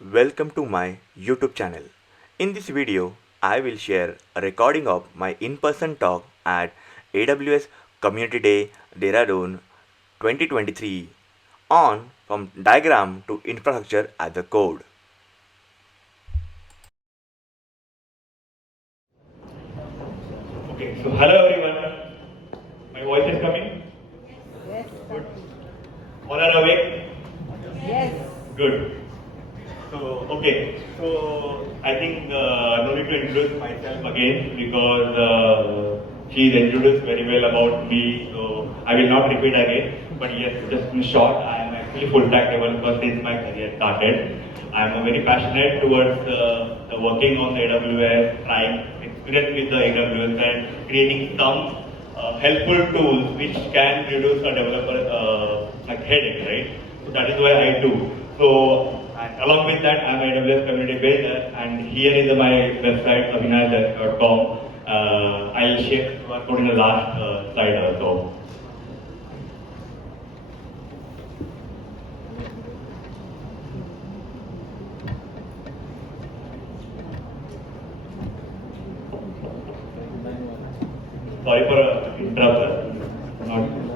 Welcome to my YouTube channel. In this video, I will share a recording of my in-person talk at AWS Community Day Dehradun 2023 on from diagram to infrastructure as a code. Okay, so hello everyone. My voice is coming? Yes. Good. All are awake? Yes. Good. So I think no need to introduce myself again because she's introduced very well about me, so I will not repeat again. But yes, just in short, I am actually full stack developer since my career started. I am very passionate towards working on the AWS, trying experience with the AWS and creating some helpful tools which can reduce a developer like headache, right? So that is why I do. So and along with that, I'm AWS Community Builder, and here is my website avinash.com. I'll share QR code in the last slide also. Sorry for interruption. Not.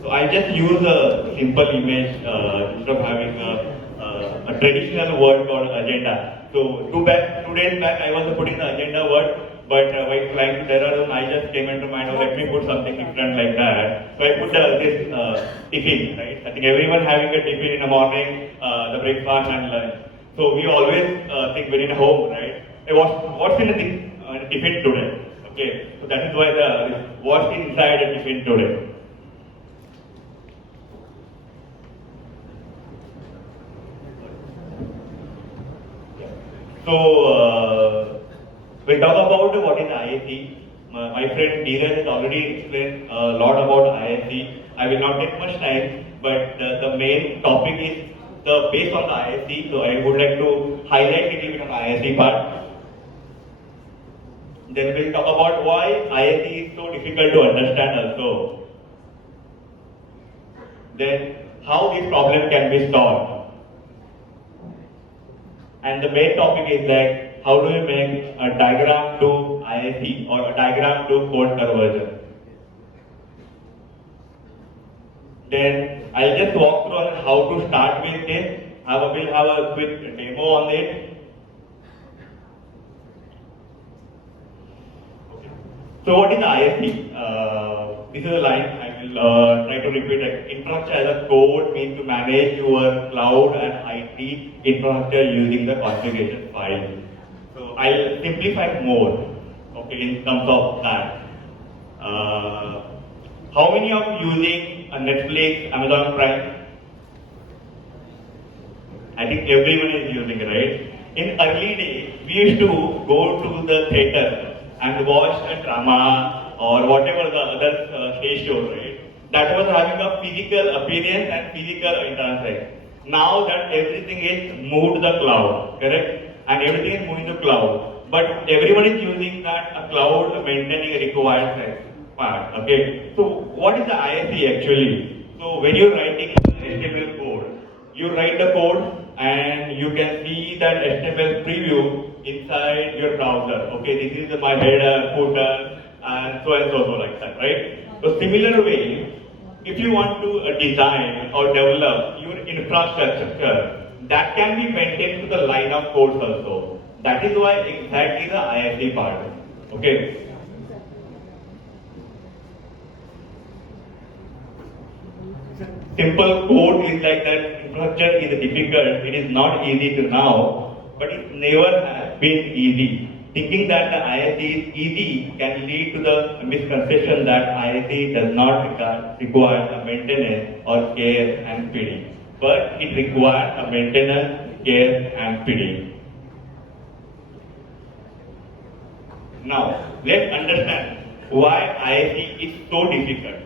So I just use a simple image instead of having a traditional word called agenda. So two days back I was putting the agenda word, but while flying to Dehradun, I just came into mind, oh, let me put something different like that. So I put this tiffin, right? I think everyone having a tiffin in the morning, the breakfast and lunch. So we always think when in home, right? Hey, what's in the tiffin today? Okay, so that is why what's inside a tiffin today. So, we'll talk about what is ISE. My friend Dheeraj has already explained a lot about ISE. I will not take much time, but the main topic is the based on the ISE. So, I would like to highlight a little bit on ISE part. Then we'll talk about why ISE is so difficult to understand also. Then, how this problem can be solved. And the main topic is like, how do you make a diagram to ISE or a diagram to code conversion? Then I'll just walk through on how to start with this. We'll have a quick demo on it. So what is ISE? This is a line I will try to repeat. Infrastructure as a code means to manage your cloud and IT infrastructure using the configuration file. So I'll simplify more, okay, in terms of that. How many of you using Netflix, Amazon Prime? I think everyone is using it, right? In early days, we used to go to the theater and watch a drama or whatever the other stage show, right? That was having a physical appearance and physical interaction. Now that everything is moved to the cloud, correct? And everything is moving to cloud. But everyone is using that cloud maintaining a required part, okay? So what is the ISE actually? So when you're writing HTML code, you write the code and you can see that HTML preview inside your browser. Okay, this is my header, footer, and so like that, right? So similar way, if you want to design or develop your infrastructure, that can be maintained to the line of codes also. That is why exactly the ISE part. Okay. Simple code is like that. Infrastructure is difficult. It is not easy to now, but it never has been easy. Thinking that the ISE is easy can lead to the misconception that ISE does not require a maintenance or care and feeding, but it requires a maintenance care, and feeding. Now, let's understand why ISE is so difficult.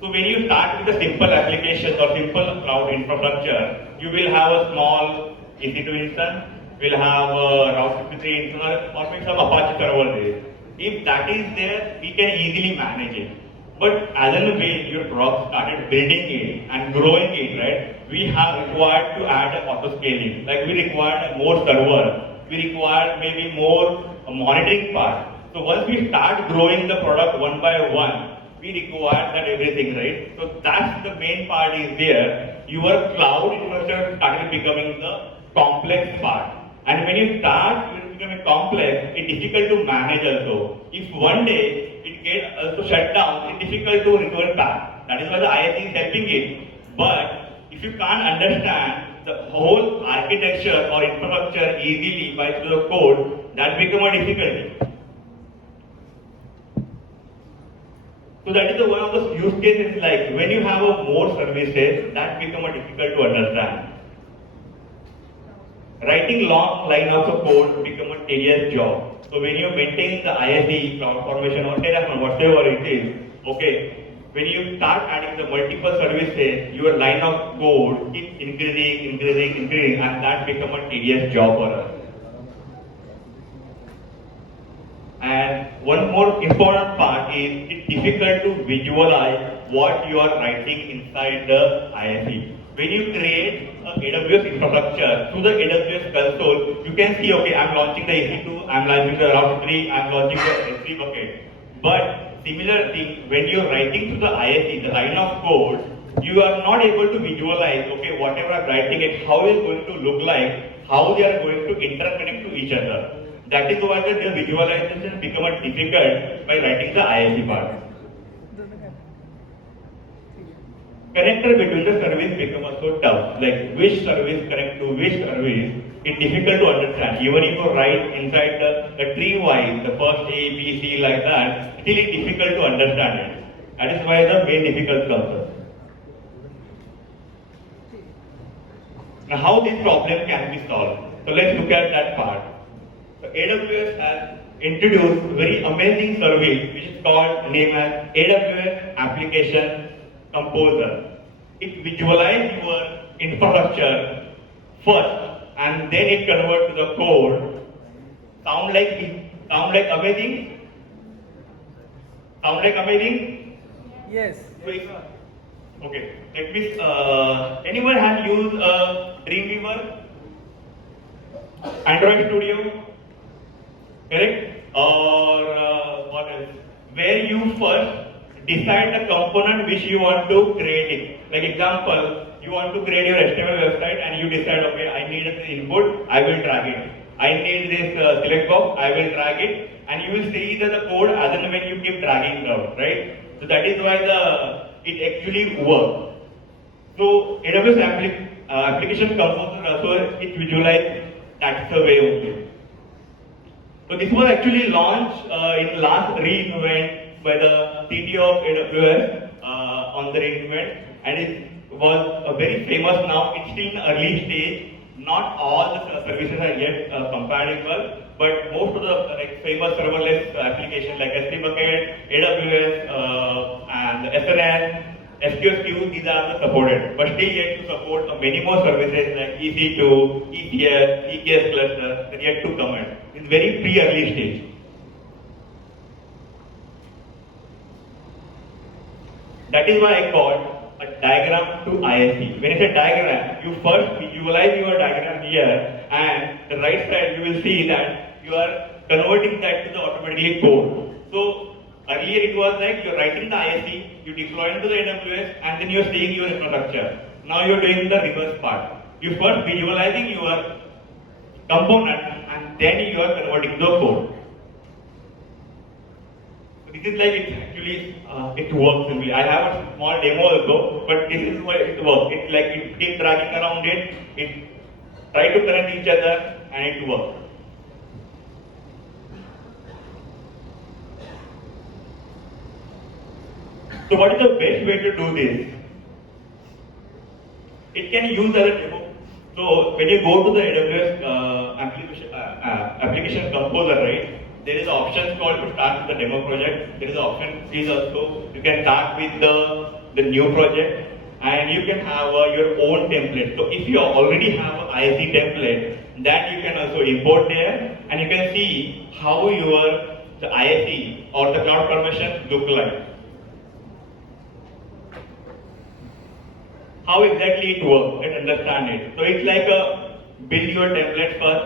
So when you start with a simple application or simple cloud infrastructure, you will have a small EC2 instance, will have a Route 53 instance, or maybe some Apache server there. If that is there, we can easily manage it. But as and when your product started building it and growing it, right, we have required to add auto scaling. Like we required more server, we required maybe more monitoring part. So once we start growing the product one by one, we require that everything, right? So that's the main part is there. Your cloud infrastructure started becoming the complex part. And when you start becoming complex, it's difficult to manage also. If one day it gets also shut down, it's difficult to recover back. That is why the ISC is helping it. But if you can't understand the whole architecture or infrastructure easily by through the code, that becomes a difficulty. So that is the one of the use cases like when you have a more services, that become a difficult to understand. Writing long line of code become a tedious job. So when you maintain the ISE, cloud formation or Terraform, whatever it is, okay, when you start adding the multiple services, your line of code keeps increasing, and that become a tedious job for us. And one more important part is it's difficult to visualize what you are writing inside the ISE. When you create a AWS infrastructure through the AWS console, you can see, okay, I'm launching the EC2, I'm launching the Route 3, I'm launching the S3 bucket. But similar thing, when you're writing through the ISE, the line of code, you are not able to visualize, okay, whatever I'm writing it, how it's going to look like, how they are going to interconnect to each other. That is why the visualization becomes difficult by writing the ISE part. Connector between the service becomes also tough. Like which service connect to which service, it's difficult to understand. Even if you write inside the tree wise, the first A, B, C like that, still it's difficult to understand it. That is why the main difficult comes. Now how this problem can be solved? So let's look at that part. So AWS has introduced very amazing service which is called named as AWS Application Composer. It visualizes your infrastructure first and then it converts to the code. Sound like amazing? Sound like amazing? Yes. Okay. Let me. Anyone has used Dreamweaver? Android Studio? Correct? Or what else? Where you first decide the component which you want to create it. Like example, you want to create your HTML website and you decide, okay, I need this input, I will drag it. I need this select box, I will drag it, and you will see that the code as and when you keep dragging down, right? So that is why it actually works. So AWS application composer also it visualize that's the way only. So this was actually launched in last re-event by the CTO of AWS on the re-event, and it was very famous now. It's still in early stage. Not all the services are yet compatible, but most of the famous serverless applications like S3 bucket, AWS, and SNS, SQS queue, these are the supported, but still yet to support many more services like EC2, ECS, EKS cluster that yet to come in. It's very pre-early stage. That is why I called a diagram to ISE. When I say diagram, you first visualize your diagram here, and the right side you will see that you are converting that to the automatically code. So earlier it was like you're writing the ISE, you deploy into the AWS, and then you're seeing your infrastructure. Now you're doing the reverse part. You first visualizing your component, and then you are converting the code. So this is like it actually it works simply. I have a small demo also, but this is why it works. It's like you keep dragging around it try to connect each other, and it works. So what is the best way to do this? It can use as a demo. So when you go to the AWS application composer, right, there is an option called to start with the demo project. There is an option is also you can start with the new project, and you can have your own template. So if you already have an ISE template, that you can also import there, and you can see how the ISE or the cloud formation look like. How exactly it works, let's understand it. So it's like a build your template first,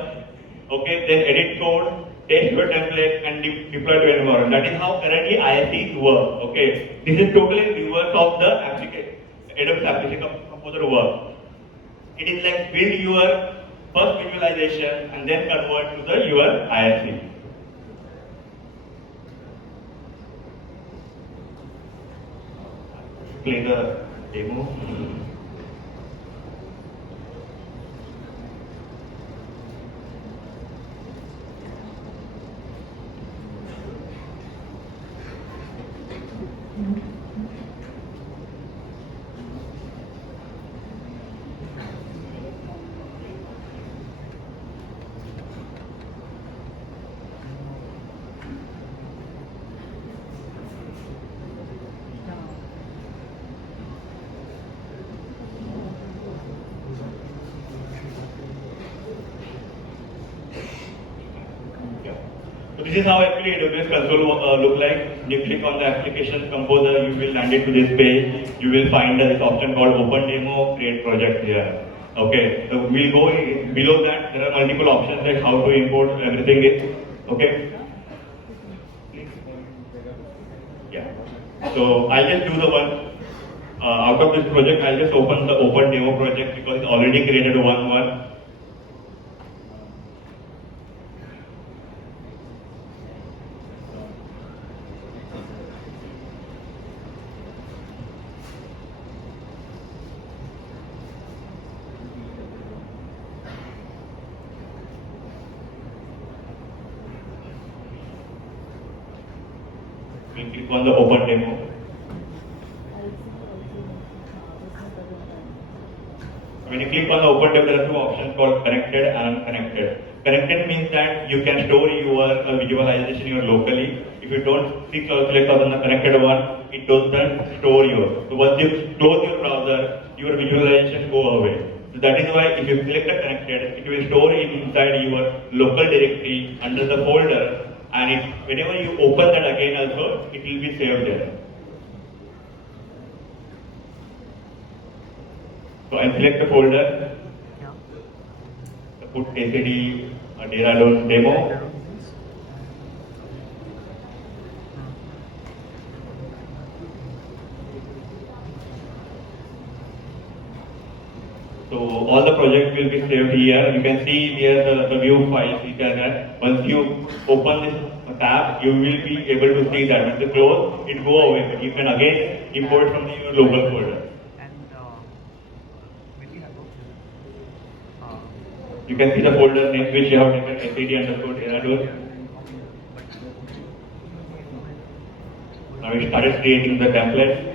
okay, then edit code, test your template and deploy to environment. That is how currently ISEs work, okay. This is totally reverse of the AWS application composer work. It is like build your first visualization and then convert to your ISE. Play the demo. So this is how actually AWS console look like. When you click on the application composer, you will land it to this page. You will find this option called open demo, create project here. Okay, so we'll go below that. There are multiple options like how to import everything is. Okay. Yeah. So I'll just do the one out of this project. I'll just open the open demo project because it's already created one. We click on the open demo. When you click on the open demo, there are two options called connected and unconnected. Connected means that you can store your visualization here locally. If you don't click on the connected one, it doesn't store yours. So once you close your browser, your visualization go away. So that is why if you select the connected, it will store it inside your local directory under the folder, and whenever you open that again also, it will be saved there. So I select the folder, put ACD Dehradun demo. So all the projects will be saved here. You can see here the view files which are there. Once you open this tab, you will be able to see that. When you close, it go away. But you can again import from your local folder. You can see the folder name which you have taken ACD_Dehradun. Now we started creating the template.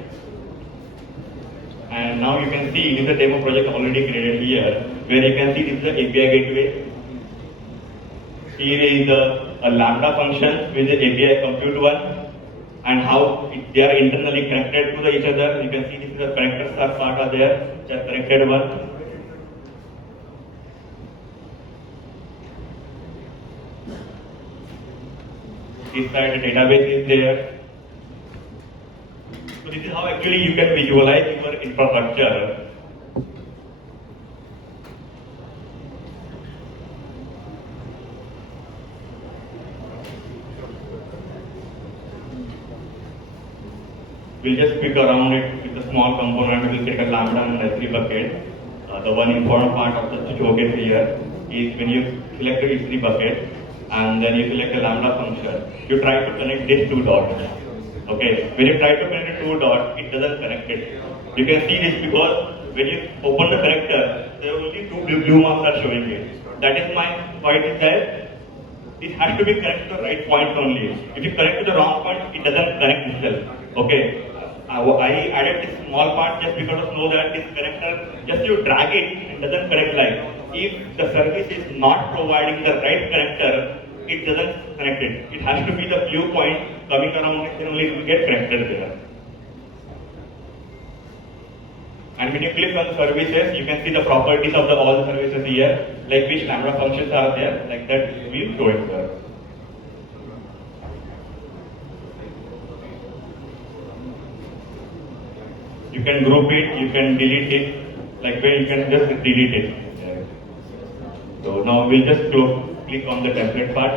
And now you can see this is the demo project already created here, where you can see this is the API gateway. Here is a Lambda function with the API compute one, and how they are internally connected to each other. You can see this is the connectors are part of there, which are connected one. This side the database is there. So this is how actually you can visualize your infrastructure. We'll just pick around it with a small component. We'll take a Lambda and an S3 bucket. The one important part of the showcase here is when you select the S3 bucket and then you select a Lambda function, you try to connect these two dots. Okay, when you try to connect the two dots, it doesn't connect it. You can see this because when you open the connector, there are only two blue marks are showing it. That is my point is that it has to be connected to the right point only. If you connect to the wrong point, it doesn't connect itself. Okay, I added this small part just because of know that this connector, just you drag it, it doesn't connect like. If the service is not providing the right connector, it doesn't connect it. It has to be the blue point coming around it, then only it will get connected there. And when you click on the services, you can see the properties of the all the services here, like which Lambda functions are there, like that will show it there. You can group it, you can delete it, like where you can just delete it. So now we'll just click on the template part.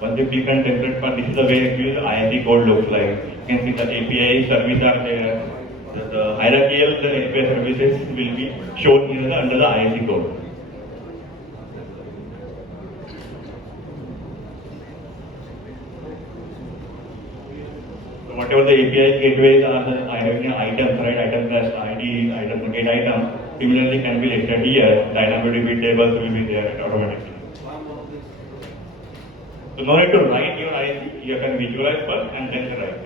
Once you click on template part, this is the way actually the ISD code looks like. You can see the API service are there. The hierarchical the API services will be shown here under the ISD code. So whatever the API gateways are the items, right? Item plus ID, item get item, similarly can be listed here. DynamoDB tables will be there automatically. So no need to write your IC, you can visualize first and then write it.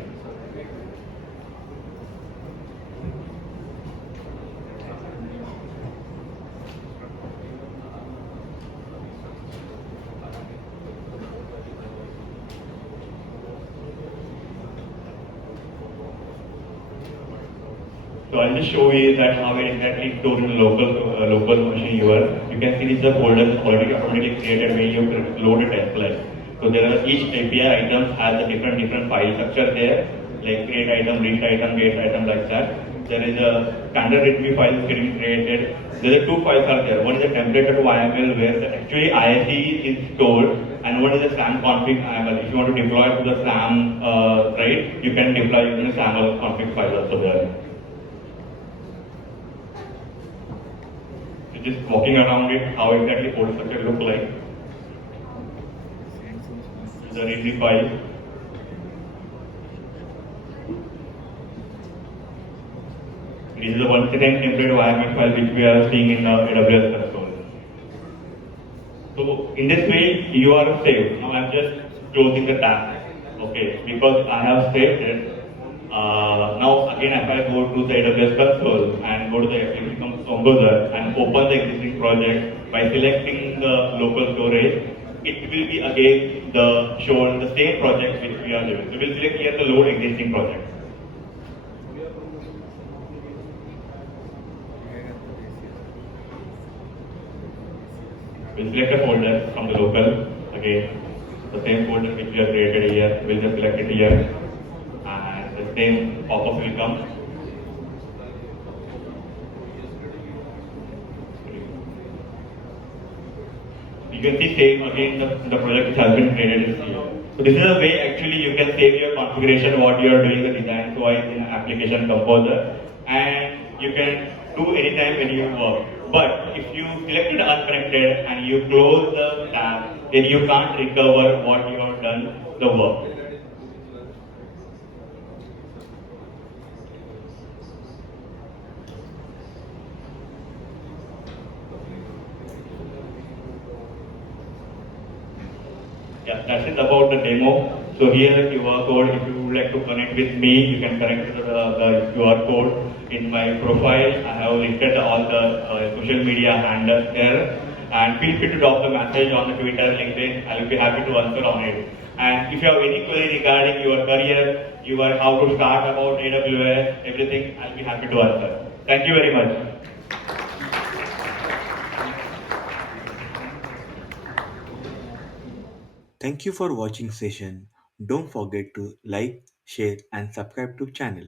So I'll just show you that how exactly stored in the local machine you can see this is a folder already automatically created where you load a template. So there are each API item has a different file structure there, like create item, read item, get item like that. There is a standard readme file getting created. There are two files are there. One is a template.yml where the actually ISE is stored, and one is a SAM config YAML. If you want to deploy to the SAM, right, you can deploy using a SAML config file also there. Just walking around it, how exactly code structure look like. The readme file. This is the one second template YAML file which we are seeing in the AWS console. So in this way, you are saved. Now I'm just closing the tab. Okay, because I have saved it. Now again, if I go to the AWS console and go to the application composer and open the existing project by selecting the local storage, it will be again shown the same project which we are doing. So we'll select here the load existing project. We'll select a folder from the local again. The same folder which we have created here, we'll just select it here. And the same pop-up will come. You can see same again the project which has been created is here. So this is a way actually you can save your configuration, what you are doing the design wise in application composer, and you can do anytime when you work. But if you selected unconnected and you close the tab, then you can't recover what you have done the work. Yeah, that's it about the demo. So here is the QR code. If you would like to connect with me, you can connect to the QR code. In my profile, I have listed all the social media handles there. And feel free to drop the message on the Twitter, LinkedIn. I will be happy to answer on it. And if you have any query regarding your career, your how to start about AWS, everything, I'll be happy to answer. Thank you very much. Thank you for watching session. Don't forget to like, share and subscribe to channel.